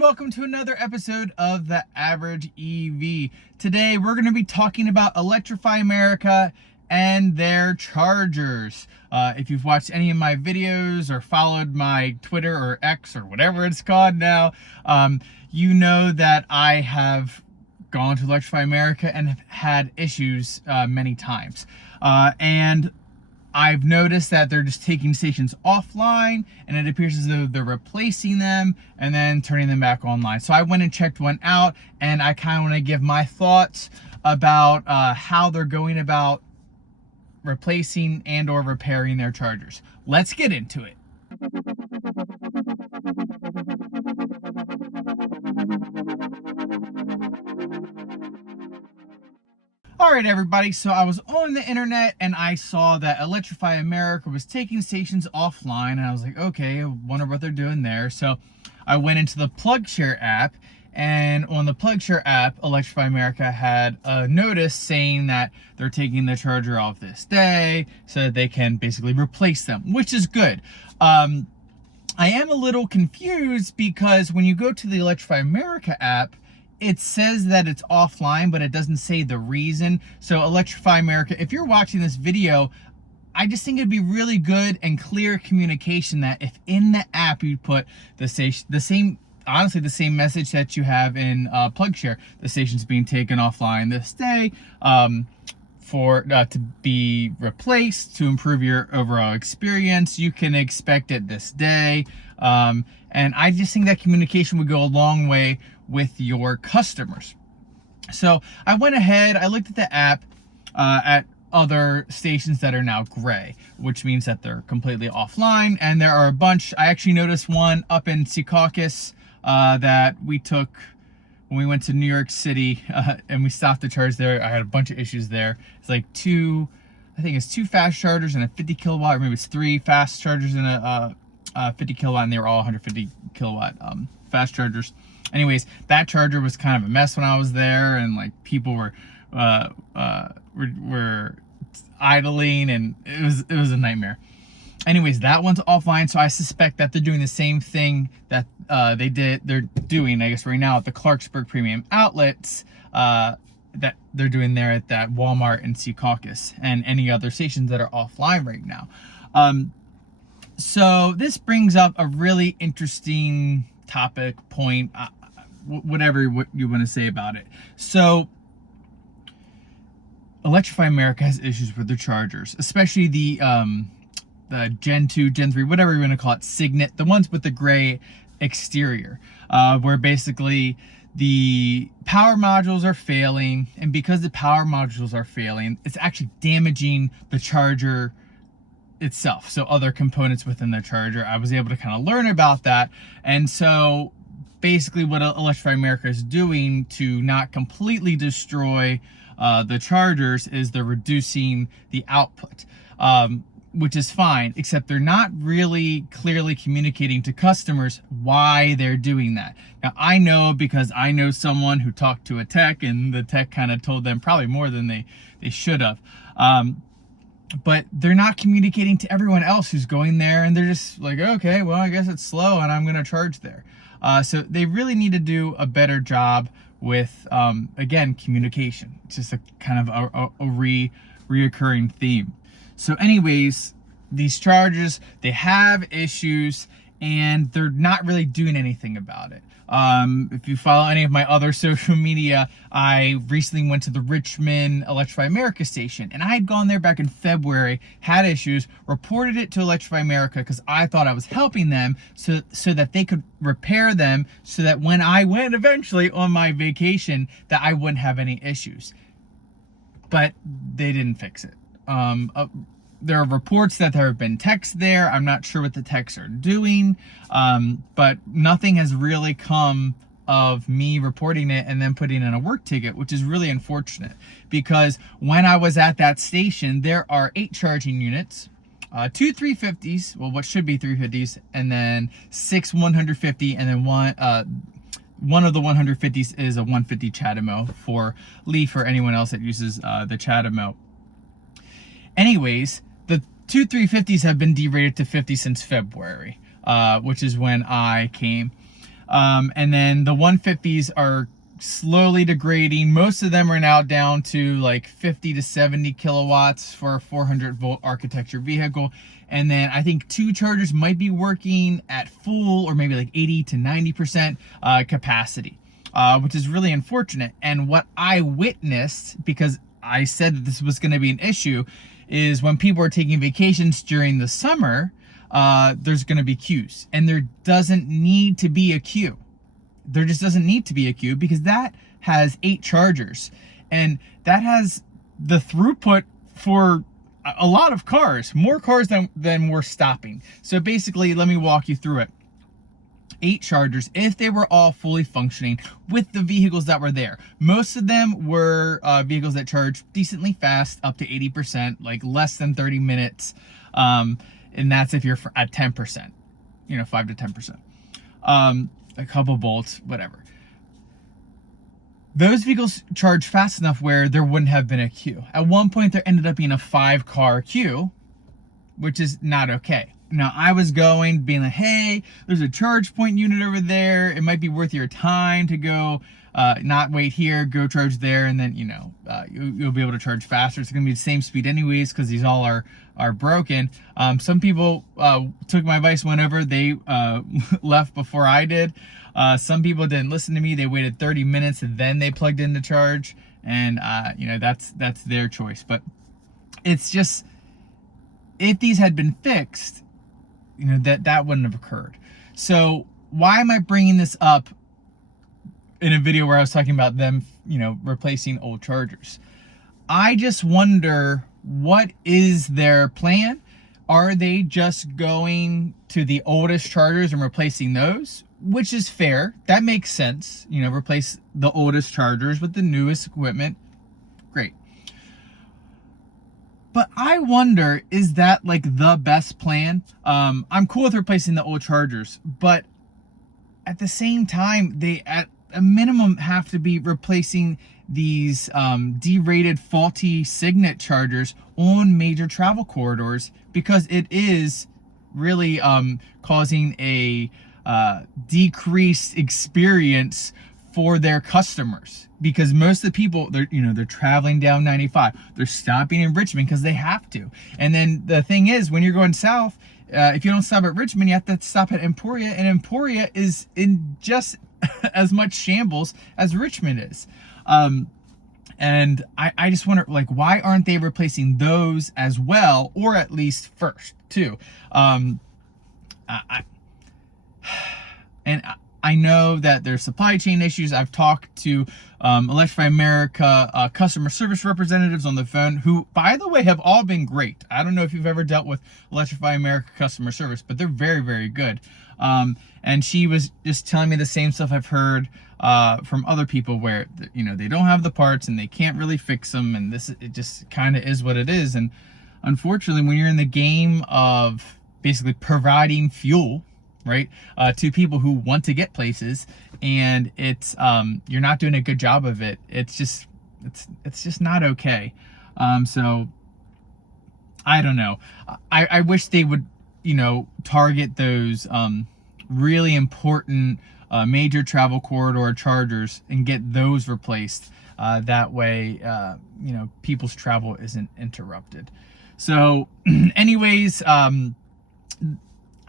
and welcome to another episode of The Average EV. Today we're going to be talking about Electrify America and their chargers. If you've watched any of my videos or followed my Twitter or X or whatever it's called now, you know that I have gone to Electrify America and have had issues many times. And I've noticed that they're just taking stations offline, and it appears as though they're replacing them and then turning them back online. So I went and checked one out, and I kind of want to give my thoughts about how they're going about replacing and or repairing their chargers. Let's get into it. All right, everybody, so I was on the internet and I saw that Electrify America was taking stations offline, and I was like, okay, I wonder what they're doing there. So I went into the Plugshare app, and on the Plugshare app, Electrify America had a notice saying that they're taking the charger off this day so that they can basically replace them, which is good. I am a little confused because when you go to the Electrify America app, it says that it's offline, but it doesn't say the reason. So Electrify America, if you're watching this video, I just think it'd be really good and clear communication that if in the app you put the same message that you have in Plugshare, the station's being taken offline this day to be replaced to improve your overall experience. You can expect it this day. And I just think that communication would go a long way with your customers. So I went ahead, I looked at the app at other stations that are now gray, which means that they're completely offline, and there are a bunch. I actually noticed one up in Secaucus that we took when we went to New York City, and we stopped to charge there. I had a bunch of issues there. It's like two fast chargers and a 50 kilowatt, or maybe it's 3 fast chargers and a 50 kilowatt, and they were all 150 kilowatt fast chargers. Anyways, that charger was kind of a mess when I was there, and like people were idling, and it was a nightmare. Anyways, that one's offline, so I suspect that they're doing the same thing that they're doing, I guess, right now at the Clarksburg Premium Outlets, that they're doing there at that Walmart in Secaucus and any other stations that are offline right now. So this brings up a really interesting topic, point, whatever you want to say about it. So Electrify America has issues with their chargers, especially the Gen 2, Gen 3, whatever you want to call it, Signet, the ones with the gray exterior, where basically the power modules are failing, and because the power modules are failing, it's actually damaging the charger itself. So other components within the charger, I was able to kind of learn about that. And so basically what Electrify America is doing to not completely destroy the chargers is they're reducing the output, which is fine, except they're not really clearly communicating to customers why they're doing that. Now, I know because I know someone who talked to a tech, and the tech kind of told them probably more than they should have. But they're not communicating to everyone else who's going there, and they're just like, okay, well, I guess it's slow and I'm going to charge there. So they really need to do a better job with, again, communication. It's just a kind of a reoccurring theme. So anyways, these chargers, they have issues, and they're not really doing anything about it. If you follow any of my other social media, I recently went to the Richmond Electrify America station, and I had gone there back in February, had issues, reported it to Electrify America because I thought I was helping them so that they could repair them, so that when I went eventually on my vacation, that I wouldn't have any issues. But they didn't fix it. There are reports that there have been techs there. I'm not sure what the techs are doing, but nothing has really come of me reporting it and then putting in a work ticket, which is really unfortunate, because when I was at that station, there are 8 charging units, 2 350s, well, what should be 350s, and then 6 150, and then one of the 150s is a 150 CHAdeMO for Leaf or anyone else that uses the CHAdeMO. Anyways, the 2 350s have been derated to 50 since February, which is when I came. And then the 150s are slowly degrading. Most of them are now down to like 50 to 70 kilowatts for a 400 volt architecture vehicle. And then I think 2 chargers might be working at full or maybe like 80 to 90% capacity, which is really unfortunate. And what I witnessed, because I said that this was going to be an issue, is when people are taking vacations during the summer, there's going to be queues, and there doesn't need to be a queue. There just doesn't need to be a queue, because that has 8 chargers, and that has the throughput for a lot of cars, more cars than we're stopping. So basically, let me walk you through it. 8 chargers, if they were all fully functioning with the vehicles that were there. Most of them were vehicles that charge decently fast, up to 80%, like less than 30 minutes. And that's if you're at 10%, 5 to 10%. A couple volts, whatever. Those vehicles charge fast enough where there wouldn't have been a queue. At one point, there ended up being a 5-car queue, which is not okay. Now, I was being like, hey, there's a charge point unit over there. It might be worth your time to go, not wait here, go charge there, and then, you'll be able to charge faster. It's going to be the same speed anyways, because these all are broken. Some people took my advice whenever they left before I did. Some people didn't listen to me. They waited 30 minutes and then they plugged in to charge. And, that's their choice. But it's just, if these had been fixed, that wouldn't have occurred. So why am I bringing this up in a video where I was talking about them, replacing old chargers? I just wonder, what is their plan? Are they just going to the oldest chargers and replacing those? Which is fair. That makes sense. Replace the oldest chargers with the newest equipment. Great. But I wonder, is that like the best plan? I'm cool with replacing the old chargers, but at the same time, they at a minimum have to be replacing these derated, faulty Signet chargers on major travel corridors, because it is really causing a decreased experience for their customers, because most of the people, they're traveling down 95, they're stopping in Richmond because they have to. And then the thing is, when you're going south, if you don't stop at Richmond, you have to stop at Emporia, and Emporia is in just as much shambles as Richmond is. And I just wonder, like, why aren't they replacing those as well, or at least first too? I know that there's supply chain issues. I've talked to Electrify America customer service representatives on the phone, who, by the way, have all been great. I don't know if you've ever dealt with Electrify America customer service, but they're very, very good. And she was just telling me the same stuff I've heard from other people, where they don't have the parts and they can't really fix them, and it just kind of is what it is. And unfortunately, when you're in the game of basically providing fuel, right, to people who want to get places, and it's you're not doing a good job of it, it's just not okay. So I don't know. I wish they would target those really important major travel corridor chargers and get those replaced. That way people's travel isn't interrupted. So anyways, I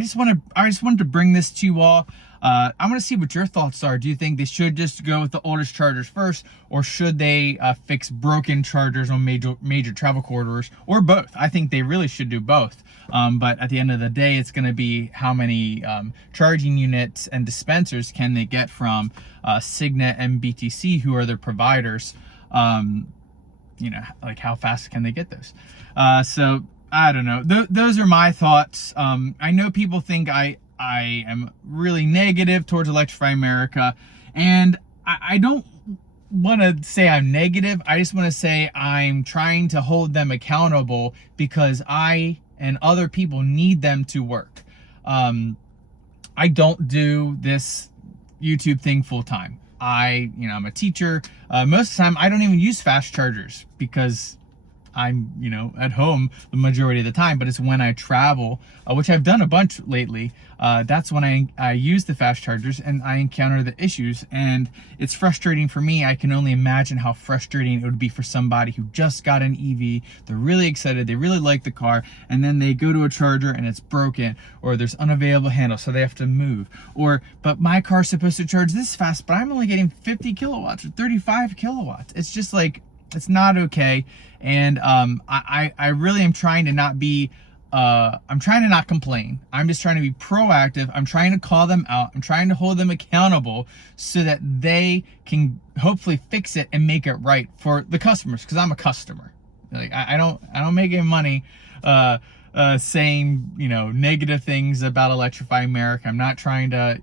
just wanted to bring this to you all. I want to see what your thoughts are. Do you think they should just go with the oldest chargers first, or should they fix broken chargers on major travel corridors, or both? I think they really should do both. But at the end of the day, it's going to be how many charging units and dispensers can they get from Signet and BTC, who are their providers. Like, how fast can they get those? So I don't know. Those are my thoughts. I know people think I am really negative towards Electrify America, and I don't want to say I'm negative. I just want to say I'm trying to hold them accountable, because I and other people need them to work. I don't do this YouTube thing full time. I'm a teacher. Most of the time, I don't even use fast chargers, because I'm, at home the majority of the time, but it's when I travel, which I've done a bunch lately. That's when I use the fast chargers and I encounter the issues, and it's frustrating for me. I can only imagine how frustrating it would be for somebody who just got an EV. They're really excited, they really like the car, and then they go to a charger and it's broken, or there's unavailable handle, so they have to move. But my car's supposed to charge this fast, but I'm only getting 50 kilowatts or 35 kilowatts. It's just like, it's not okay. And I really am trying to not be, I'm trying to not complain. I'm just trying to be proactive. I'm trying to call them out. I'm trying to hold them accountable so that they can hopefully fix it and make it right for the customers, because I'm a customer. Like, I don't make any money saying, negative things about Electrify America. I'm not trying to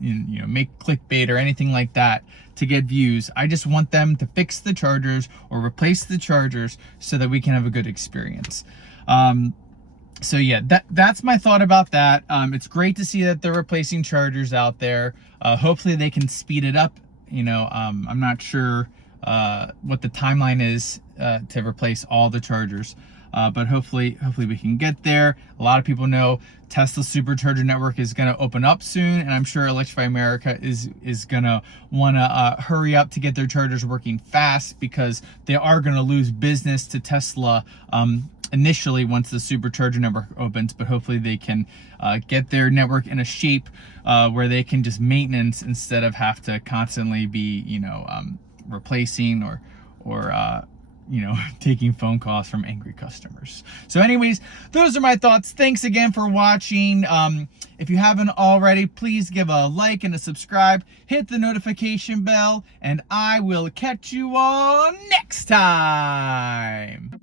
make clickbait or anything like that to get views. I just want them to fix the chargers or replace the chargers so that we can have a good experience. So yeah, that's my thought about that. It's great to see that they're replacing chargers out there. Hopefully they can speed it up. I'm not sure what the timeline is to replace all the chargers. But hopefully we can get there. A lot of people know Tesla Supercharger Network is going to open up soon, and I'm sure Electrify America is going to want to hurry up to get their chargers working fast, because they are going to lose business to Tesla initially once the Supercharger Network opens. But hopefully they can get their network in a shape where they can just maintenance instead of have to constantly be replacing or taking phone calls from angry customers. So anyways, those are my thoughts. Thanks again for watching. If you haven't already, please give a like and a subscribe, hit the notification bell, and I will catch you all next time.